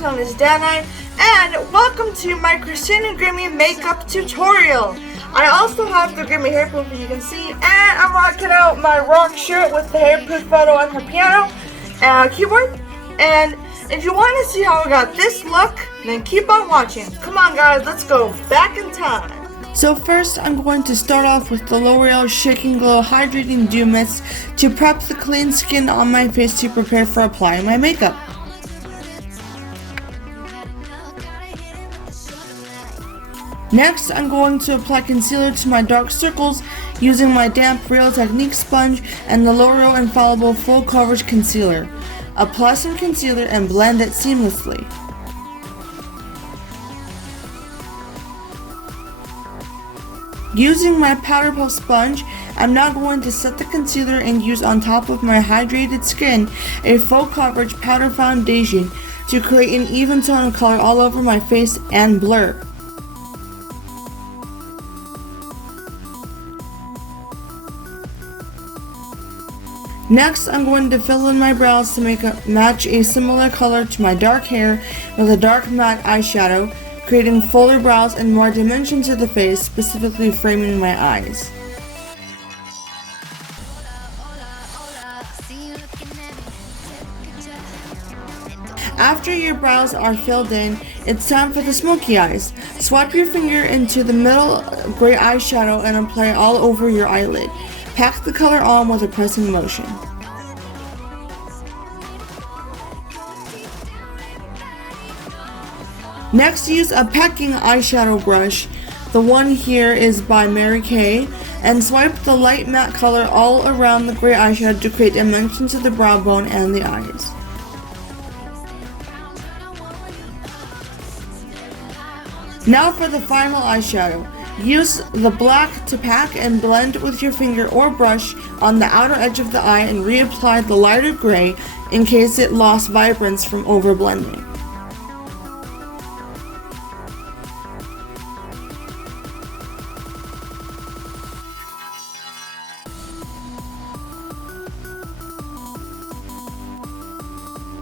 otherwise known as Danai, and welcome to my Christina Grimmie makeup tutorial. I also have the Grimmie hairproof that you can see, and I'm rocking out my RAWWK shirt with the hairproof photo on her piano and keyboard. And if you want to see how I got this look, then keep on watching. Come on guys, let's go back in time. So first, I'm going to start off with the L'Oreal Shake and Glow Hydrating Dew Mist to prep the clean skin on my face to prepare for applying my makeup. Next, I'm going to apply concealer to my dark circles using my damp Real Technique sponge and the L'Oreal Infallible Full Coverage Concealer. Apply some concealer and blend it seamlessly. Using my powder puff sponge, I'm now going to set the concealer and use on top of my hydrated skin a full coverage powder foundation to create an even tone of color all over my face and blur. Next, I'm going to fill in my brows to match a similar color to my dark hair with a dark matte eyeshadow, creating fuller brows and more dimension to the face, specifically framing my eyes. After your brows are filled in, it's time for the smoky eyes. Swipe your finger into the middle gray eyeshadow and apply it all over your eyelid. Pack the color on with a pressing motion. Next, use a packing eyeshadow brush. The one here is by Mary Kay, and swipe the light matte color all around the gray eyeshadow to create dimension to the brow bone and the eyes. Now for the final eyeshadow. Use the black to pack and blend with your finger or brush on the outer edge of the eye and reapply the lighter gray in case it lost vibrance from overblending.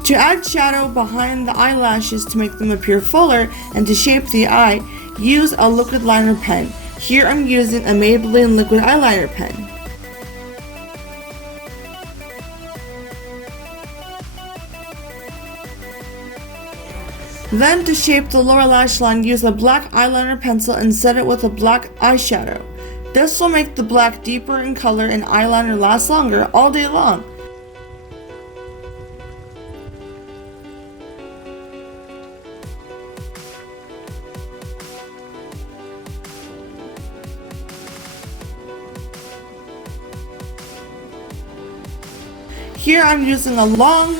To add shadow behind the eyelashes to make them appear fuller and to shape the eye, use a liquid liner pen. Here I'm using a Maybelline liquid eyeliner pen. Then to shape the lower lash line, use a black eyeliner pencil and set it with a black eyeshadow. This will make the black deeper in color and eyeliner last longer all day long. Here I'm using a long,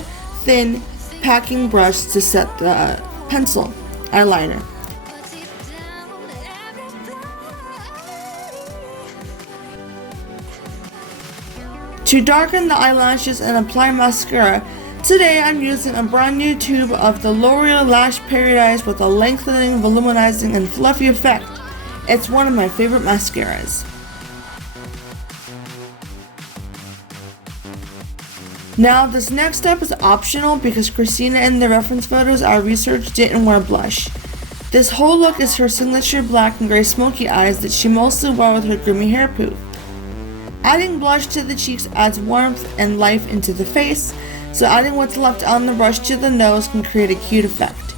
thin packing brush to set the pencil eyeliner. To darken the eyelashes and apply mascara, today I'm using a brand new tube of the L'Oreal Lash Paradise with a lengthening, voluminizing, and fluffy effect. It's one of my favorite mascaras. Now, this next step is optional because Christina in the reference photos I researched didn't wear blush. This whole look is her signature black and gray smoky eyes that she mostly wore with her Grimmie hairproof. Adding blush to the cheeks adds warmth and life into the face, so adding what's left on the brush to the nose can create a cute effect.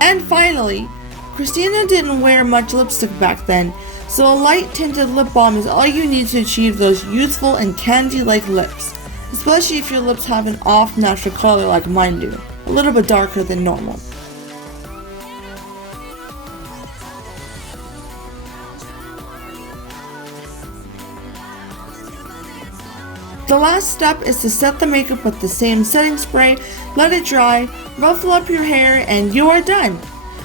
And finally, Christina didn't wear much lipstick back then, so a light tinted lip balm is all you need to achieve those youthful and candy-like lips, especially if your lips have an off natural color like mine do, a little bit darker than normal. The last step is to set the makeup with the same setting spray, let it dry, ruffle up your hair, and you are done!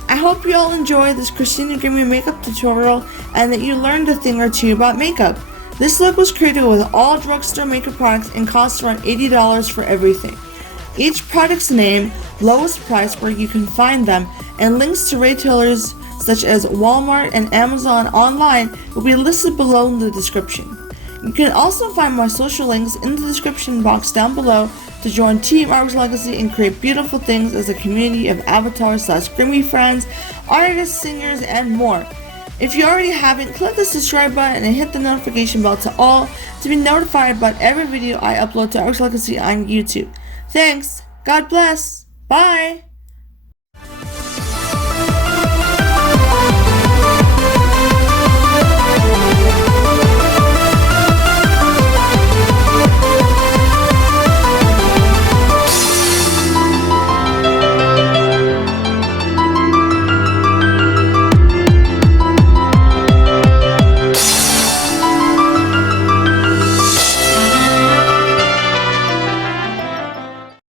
I hope you all enjoyed this Christina Grimmie makeup tutorial and that you learned a thing or two about makeup. This look was created with all drugstore makeup products and costs around $80 for everything. Each product's name, lowest price where you can find them, and links to retailers such as Walmart and Amazon online will be listed below in the description. You can also find my social links in the description box down below to join Team ArtworxLegacy and create beautiful things as a community of avatars/Grimmie friends, artists, singers, and more. If you already haven't, click the subscribe button and hit the notification bell to all to be notified about every video I upload to ArtworxLegacy on YouTube. Thanks. God bless. Bye.